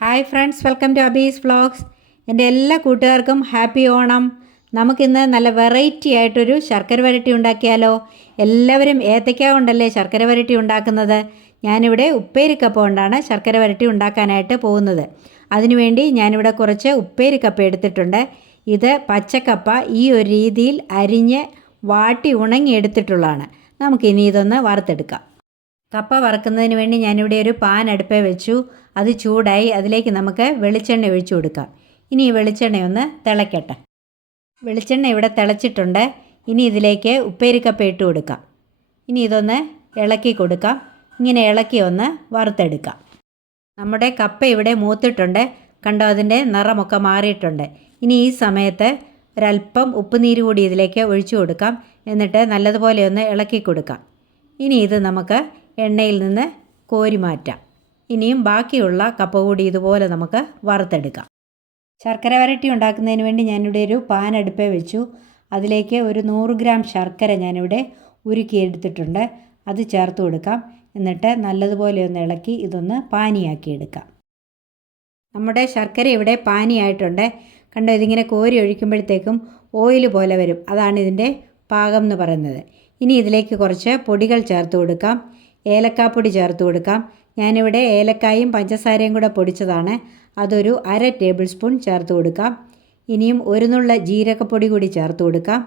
Hi friends, welcome to Abi's vlogs. എൻ്റെ എല്ലാ കൂട്ടുകാർക്കും ഹാപ്പി ഓണം. നമുക്കിന്ന് നല്ല വെറൈറ്റി ആയിട്ടൊരു ശർക്കര വരട്ടി ഉണ്ടാക്കിയാലോ? എല്ലാവരും ഏത്തയ്ക്ക കൊണ്ടല്ലേ ശർക്കര വരട്ടി ഉണ്ടാക്കുന്നത്. ഞാനിവിടെ ഉപ്പേരിക്കപ്പ കൊണ്ടാണ് ശർക്കര വരട്ടി ഉണ്ടാക്കാനായിട്ട് പോകുന്നത്. അതിനുവേണ്ടി ഞാനിവിടെ കുറച്ച് ഉപ്പേരിക്കപ്പ എടുത്തിട്ടുണ്ട്. ഇത് പച്ചക്കപ്പ ഈ ഒരു രീതിയിൽ അരിഞ്ഞ് വാട്ടി ഉണങ്ങി എടുത്തിട്ടുള്ളതാണ്. നമുക്കിനി ഇതൊന്ന് വറുത്തെടുക്കാം. കപ്പ വറുക്കുന്നതിന് വേണ്ടി ഞാനിവിടെ ഒരു പാൻ അടുപ്പേ വെച്ചു. അത് ചൂടായി. അതിലേക്ക് നമുക്ക് വെളിച്ചെണ്ണ ഒഴിച്ചു കൊടുക്കാം. ഇനി ഈ വെളിച്ചെണ്ണയൊന്ന് തിളയ്ക്കട്ടെ. വെളിച്ചെണ്ണ ഇവിടെ തിളച്ചിട്ടുണ്ട്. ഇനി ഇതിലേക്ക് ഉപ്പേരിക്കപ്പ ഇട്ട് കൊടുക്കാം. ഇനി ഇതൊന്ന് ഇളക്കി കൊടുക്കാം. ഇങ്ങനെ ഇളക്കി ഒന്ന് വറുത്തെടുക്കാം. നമ്മുടെ കപ്പ ഇവിടെ മൂത്തിട്ടുണ്ട്. കണ്ടോ, അതിൻ്റെ നിറമൊക്കെ മാറിയിട്ടുണ്ട്. ഇനി ഈ സമയത്ത് ഒരല്പം ഉപ്പുനീര് കൂടി ഇതിലേക്ക് ഒഴിച്ചു കൊടുക്കാം. എന്നിട്ട് നല്ലതുപോലെ ഒന്ന് ഇളക്കി കൊടുക്കാം. ഇനി ഇത് നമുക്ക് എണ്ണയിൽ നിന്ന് കോരി മാറ്റാം. ഇനിയും ബാക്കിയുള്ള കപ്പ കൂടി ഇതുപോലെ നമുക്ക് വറുത്തെടുക്കാം. ശർക്കര വരട്ടി ഉണ്ടാക്കുന്നതിന് വേണ്ടി ഞാനിവിടെ ഒരു പാൻ അടുപ്പേ വെച്ചു. അതിലേക്ക് ഒരു 100 ഗ്രാം ശർക്കര ഞാനിവിടെ ഉരുക്കിയെടുത്തിട്ടുണ്ട്. അത് ചേർത്ത് കൊടുക്കാം. എന്നിട്ട് നല്ലതുപോലെ ഒന്ന് ഇളക്കി ഇതൊന്ന് പാനിയാക്കി എടുക്കാം. നമ്മുടെ ശർക്കര ഇവിടെ പാനിയായിട്ടുണ്ട്. കണ്ടോ, ഇതിങ്ങനെ കോരി ഒഴിക്കുമ്പോഴത്തേക്കും ഓയിൽ പോലെ വരും. അതാണ് ഇതിൻ്റെ പാകം എന്ന് പറയുന്നത്. ഇനി ഇതിലേക്ക് കുറച്ച് പൊടികൾ ചേർത്ത് കൊടുക്കാം. ഏലക്കാപ്പൊടി ചേർത്ത് കൊടുക്കാം. ഞാനിവിടെ ഏലക്കായും പഞ്ചസാരയും കൂടെ പൊടിച്ചതാണ്. അതൊരു 1/2 ടേബിൾ സ്പൂൺ ചേർത്ത് കൊടുക്കാം. ഇനിയും ഒരു നുള്ള ജീരകപ്പൊടി കൂടി ചേർത്ത് കൊടുക്കാം.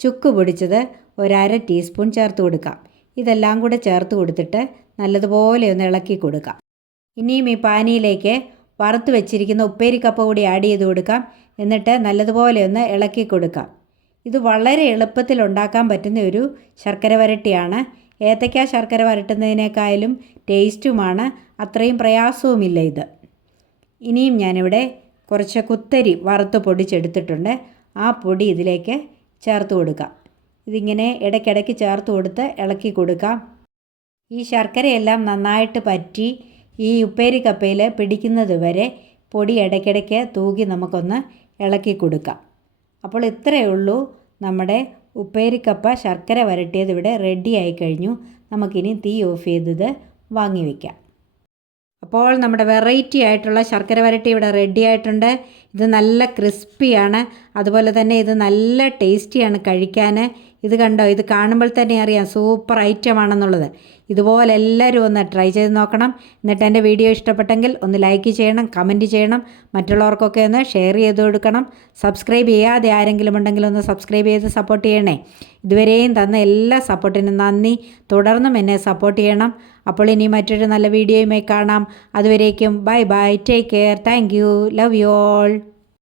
ചുക്ക് പൊടിച്ചത് ഒരു 1/2 ടീസ്പൂൺ ചേർത്ത് കൊടുക്കാം. ഇതെല്ലാം കൂടെ ചേർത്ത് കൊടുത്തിട്ട് നല്ലതുപോലെ ഒന്ന് ഇളക്കി കൊടുക്കാം. ഇനിയും ഈ പാനിയിലേക്ക് വറുത്ത് വെച്ചിരിക്കുന്ന ഉപ്പേരിക്കപ്പ കൂടി ആഡ് ചെയ്ത് കൊടുക്കാം. എന്നിട്ട് നല്ലതുപോലെ ഒന്ന് ഇളക്കി കൊടുക്കാം. ഇത് വളരെ എളുപ്പത്തിൽ ഉണ്ടാക്കാൻ പറ്റുന്ന ഒരു ശർക്കര വരട്ടിയാണ്. ഏത്തയ്ക്ക ശർക്കര വരട്ടുന്നതിനേക്കാളും ടേസ്റ്റുമാണ്. അത്രയും പ്രയാസവുമില്ല ഇത്. ഇനിയും ഞാനിവിടെ കുറച്ച് കുത്തരി വറുത്ത് പൊടിച്ചെടുത്തിട്ടുണ്ട്. ആ പൊടി ഇതിലേക്ക് ചേർത്ത് കൊടുക്കാം. ഇതിങ്ങനെ ഇടയ്ക്കിടയ്ക്ക് ചേർത്ത് കൊടുത്ത് ഇളക്കി കൊടുക്കാം. ഈ ശർക്കരയെല്ലാം നന്നായിട്ട് പറ്റി ഈ ഉപ്പേരിക്കപ്പയിൽ പിടിക്കുന്നത് വരെ പൊടി ഇടയ്ക്കിടയ്ക്ക് തൂകി നമുക്കൊന്ന് ഇളക്കി കൊടുക്കാം. അപ്പോൾ ഇത്രയേ ഉള്ളൂ. നമ്മുടെ ഉപ്പേരിക്കപ്പ ശർക്കര വരട്ടിയത് ഇവിടെ റെഡി ആയി കഴിഞ്ഞു. നമുക്കിനി തീ ഓഫ് ചെയ്തത് വാങ്ങി വയ്ക്കാം. അപ്പോൾ നമ്മുടെ വെറൈറ്റി ആയിട്ടുള്ള ശർക്കര വരട്ടി ഇവിടെ റെഡി ആയിട്ടുണ്ട്. ഇത് നല്ല ക്രിസ്പിയാണ്. അതുപോലെ തന്നെ ഇത് നല്ല ടേസ്റ്റിയാണ് കഴിക്കാൻ. ഇത് കണ്ടോ, ഇത് കാണുമ്പോൾ തന്നെ അറിയാം സൂപ്പർ ഐറ്റമാണെന്നുള്ളത്. ഇതുപോലെ എല്ലാവരും ഒന്ന് ട്രൈ ചെയ്ത് നോക്കണം. എന്നിട്ട് എൻ്റെ വീഡിയോ ഇഷ്ടപ്പെട്ടെങ്കിൽ ഒന്ന് ലൈക്ക് ചെയ്യണം, കമൻറ്റ് ചെയ്യണം, മറ്റുള്ളവർക്കൊക്കെ ഒന്ന് ഷെയർ ചെയ്ത് കൊടുക്കണം. സബ്സ്ക്രൈബ് ചെയ്യാതെ ആരെങ്കിലും ഉണ്ടെങ്കിൽ ഒന്ന് സബ്സ്ക്രൈബ് ചെയ്ത് സപ്പോർട്ട് ചെയ്യണേ. ഇതുവരെയും തന്ന എല്ലാ സപ്പോർട്ടിനും നന്ദി. തുടർന്നും എന്നെ സപ്പോർട്ട് ചെയ്യണം. അപ്പോൾ ഇനി മറ്റൊരു നല്ല വീഡിയോയുമായി കാണാം. അതുവരേക്കും bye bye, take care, thank you, love you all.